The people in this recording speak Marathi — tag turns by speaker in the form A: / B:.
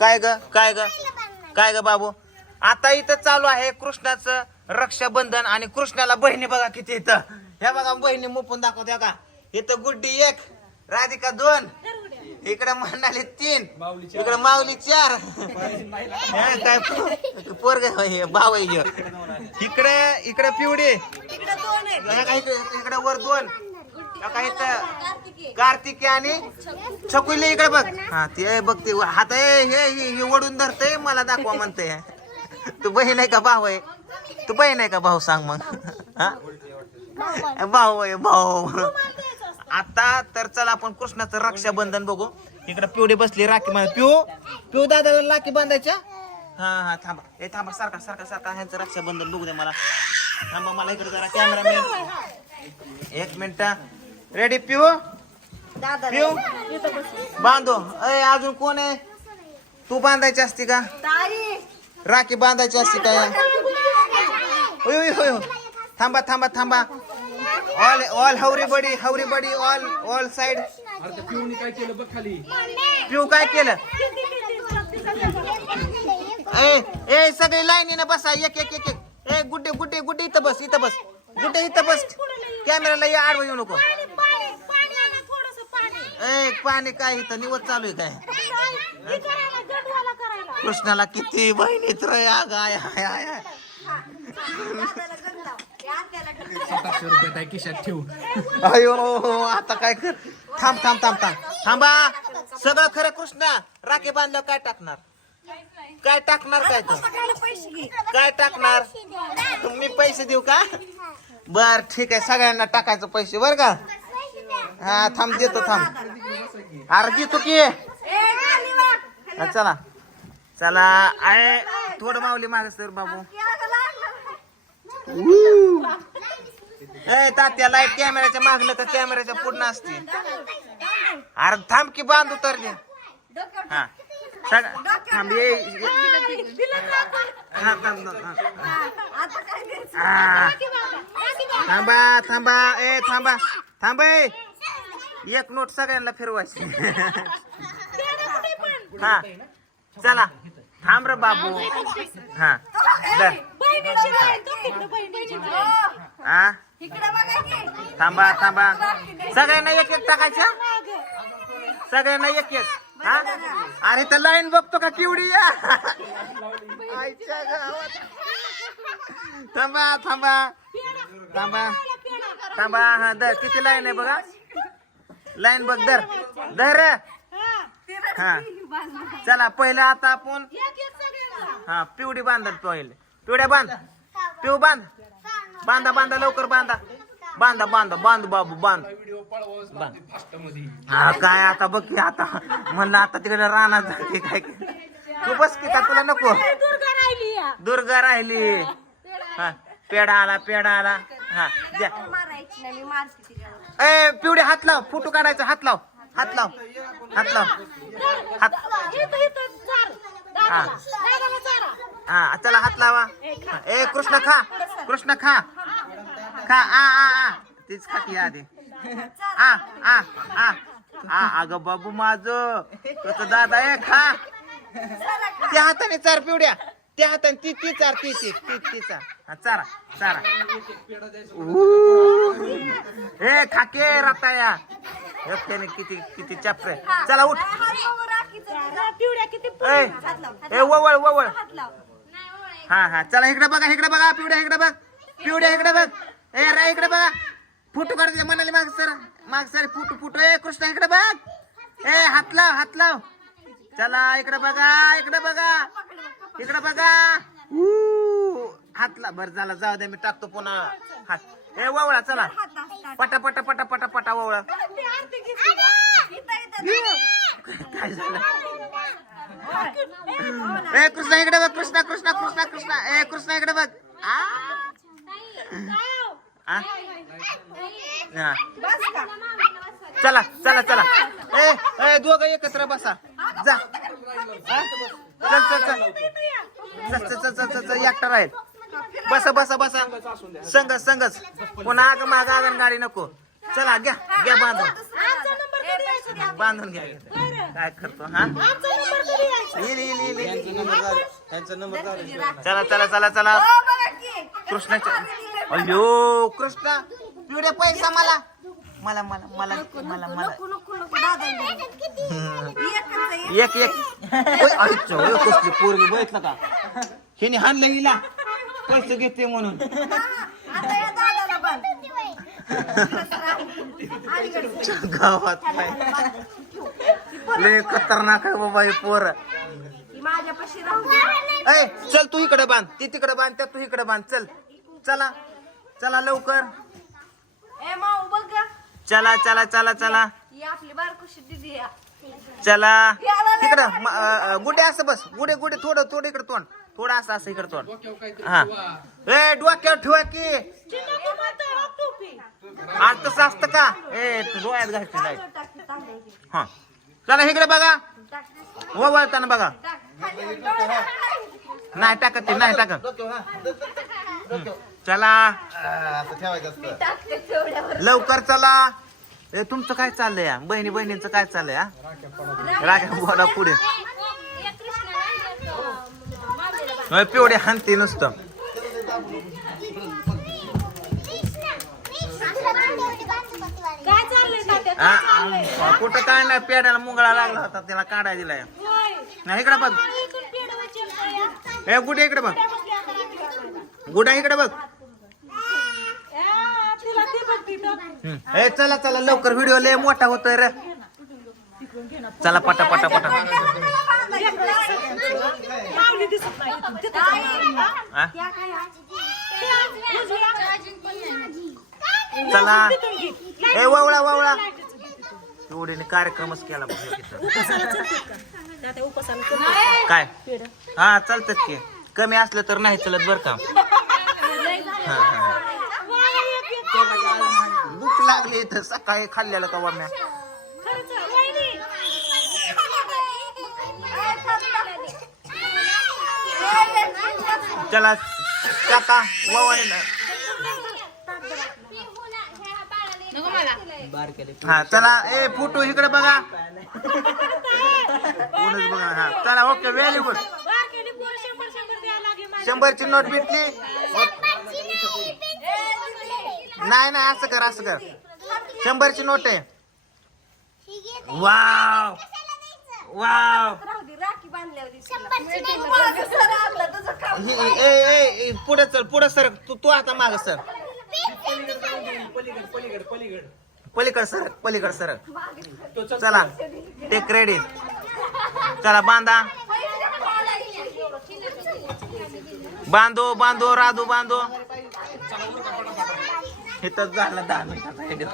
A: काय ग? काय ग? काय ग बाबू? आता इथं चालू आहे कृष्णाचं रक्षाबंधन आणि कृष्णाला बहिणी बघा किती इथं. ह्या बघा बहिणी मुपून दाखवत्या का इथं गुड्डी एक राधिका दोन इकडे म्हणाले तीन इकडे माऊली चार. हा, काय पोरग भाव. इकडे इकडे पिवडी. का इकडे इकडे वर दोन. कार्तिकी. आणि छकुली इकडे बघ. हा ते बघ ते हात हे हे हे ओढून धरतय मला दाखवा म्हणते तू बहीण आहे का भाऊ आहे? तू बहीण आहे का भाऊ सांग मग. हा? भाऊ आहे भाऊ. आता तर चला आपण कृष्णाचं रक्षाबंधन बघू. इकडे पिवडी बसली राखी बांध पिऊ पिऊ दादाला राखी बांधायच्या? हा हा थांबा. ए थांबा सारखा सारखा सारखा ह्यांचं रक्षाबंधन बघू दे मला. थांबा मला इकडे जरा कॅमेरामॅन एक मिनिट. रेडी पिऊ पिऊ बांधो. अय अजून कोण आहे? तू बांधायची असती का? राखी बांधायची असती काय होय होय होय होय. थांबा थांबा थांबा. All all hurry buddy hurry buddy all all side
B: पिऊनी काय केलं? बघ खाली
A: पिऊ काय केलं ए ए सगळी लाईनीनं बसा. एक एक एक एक. ए गुड्डे गुड्डे गुड्डे इथं बस इथं बस. गुड्डे इथं बस. कॅमेराला या आडवं येऊ नको. ए पाणी काय इथं? निवड चालू आहे काय? कृष्णाला किती बहिणीत रे आय आय हाय हाय.
B: सातशे रुपये काय खिशात ठेवू
A: अयो आता काय कर? थांब थांब थांब थांब. थांबा. सगळं खरं कृष्णा राखी बांधल्यावर काय टाकणार? काय टाकणार काय तू? काय टाकणार? मी पैसे देऊ का? बर ठीक आहे. सगळ्यांना टाकायचं पैसे बर का? हा थांब देतो थांब. अर्धी चुकी चला. चला आय थोडं मावली माग तर बाबू. ए तात्या लाइट कॅमेऱ्याच्या मागलं तर कॅमेऱ्याच्या पूर्ण असते. अरे थांब की बांध उतर दे हा. थांब थांबा थांबा ए थांबा. थांब एक नोट सगळ्यांना फिरवायची. हा. चला. थांब रे बाबू. हा. दर हा? थांबा थांबा. सगळ्यांना एक एक टाकायचं? सगळ्यांना एक एक. हा? अरे तर लाईन बघतो का किवडी या आईच्या गावात. थांबा थांबा. थांबा. थांबा. हा दर किती लाईन आहे बघा? लाईन बघ धर. धर. हा. चला पहिलं आता आपण हा पिवडी बांधा पहिले. पिवड्या बांध. पिऊ बांध. बांधा बांधा लवकर बांधा. बांधा बांधा बांध बाबू बांध. हा काय आता बघ की आता. म्हणलं आता तिकडे राहणार जाते काय तू बस की का तुला नको. दुर्गा राहिली. हा पेढा आला पेढा आला. हा द्या. ए पिवडे हात लाव. फोटो काढायचा. हात लाव. हात लाव. हात लाव. हात. हा. हा चला हात लावा. ए कृष्ण खा. कृष्ण खा. खा. आ आ आ. तीच खा की आधी. आ आ आ. आ अगं बाबू माझ. तसं दादा आहे खा. त्या हाताने चार पिवड्या. त्या हाताने ती ती चार ती ती ती ती चार. हा चारा चारा. हे ए खाके राताया एकट्याने किती किती आहे. चला उठ. ए ए ववळ ववळ हा हा चला इकडे बघा इकडे बघा पिवड्या इकडे बघ. पिवड्या इकडे बघ. ए रा इकडे बघा. फुटू काढते म्हणाले माग सर माग सर फुटू फुटू. ए कृष्णा इकडे बघ. ए हात लाव हात लाव. चला इकडे बघा इकडे बघा. इकडे बघा. ऊ, हातला. बर झाला. जाऊ दे मी टाकतो पुन्हा. हात. ए वावळा चला. पटा पटा पटा पटा पटा वावळा. काय झालं? ए कृष्णा इकडे बघ कृष्णा कृष्णा कृष्णा कृष्णा. ए कृष्णा इकडे बघ. चला चला चला. ए ए दोघ एकत्र बसा. जा. चल चल. चल चल चल चल चल. एकटा राहील. बसा बसा बसा. संगच संगच पुन्हा आग माग आगन गाडी नको. चला घ्या घ्या बांधून. बांधून घ्या काय करतो हा? येईल येईल चला चला चला चला. कृष्णाच्या अयो कृष्णा पिवड्या पैसा मला. मला मला मला मला मला. एक एक. पोरगी बघितलं का? हिने हाणलं गेला पैसे घेते म्हणून.
C: आता या दादाला बांध
A: गावात काय? लय खतरनाक आहे बाबा हे पोर.
C: ती माझ्यापाशी राहू दे.
A: ऐ चल तू इकडे बांध. ती तिकडे बांध त्या तू इकडे बांध. चल. चला. चला लवकर.
C: ए माऊ बघ ग.
A: चला चला चला चला.
C: ही आपली बारकुशी दिदी आहे.
A: चला. तिकडं गुडे असं बस. गुडे गुडे थोडं थोडं इकडे तोंड. थोडं असं असं इकडे तोंड.
B: डोक्यावर काहीतरी
A: हा. ए डोक्यावर ठेवा की. आज तसं असतं का? ए डोळ्यात घालते नाही. हा. चला इकडे बघा.
C: ती.
A: वळताना बघा. नाही टाकत ते नाही टाकत. चला. लवकर चला. ए तुमचं काय चाललंय? बहिणी बहिणींचं काय चाललंय हा? राख्या बोला पुढे. होय, पिवडे हानते नुसतं.
C: काय चाललंय तात्या?
A: आ, आ, कुठं काय नाही पेड्याला मुंगळा लागला होता त्याला काढाय दिलाय. नाही इकडे बघ. ए गुडे इकडे बघ. गुडा इकडे बघ. हम्म. ए चला चला लवकर व्हिडिओ लय मोठा होतोय रे. चला पटा पटा पटा? चला ए ववळा ववळा एवढीने कार्यक्रमच केला. काय? हा चालतात की. कमी असलं तर नाही चलत बर का. भूक लागली इथं. सकाळी खाल्लेलं का वाम्या? चला काका ववायला हा चला ए फोटो इकडे बघा. कोणच बघा हा. चला ओके व्हेरी गुड शंभरची नोट भेटली. नाही नाही असं कर असं कर. शंभरची नोट आहे. वाव. वाव.
C: राहू दे, राखी बांधल्यावर दिसेल. मागं सर आपलं तुझं काम.
A: ए ए ए, पुढे चल पुढे सर तू तू आता माग सर.
B: पलीकड पलीकड पलीकड
A: पलीकड सर पलीकड सर चला टेक रेडी चला बांधा. बांधो बांधो राधू बांधो. इथंच झालं दहा मिनिटाचा व्हिडिओ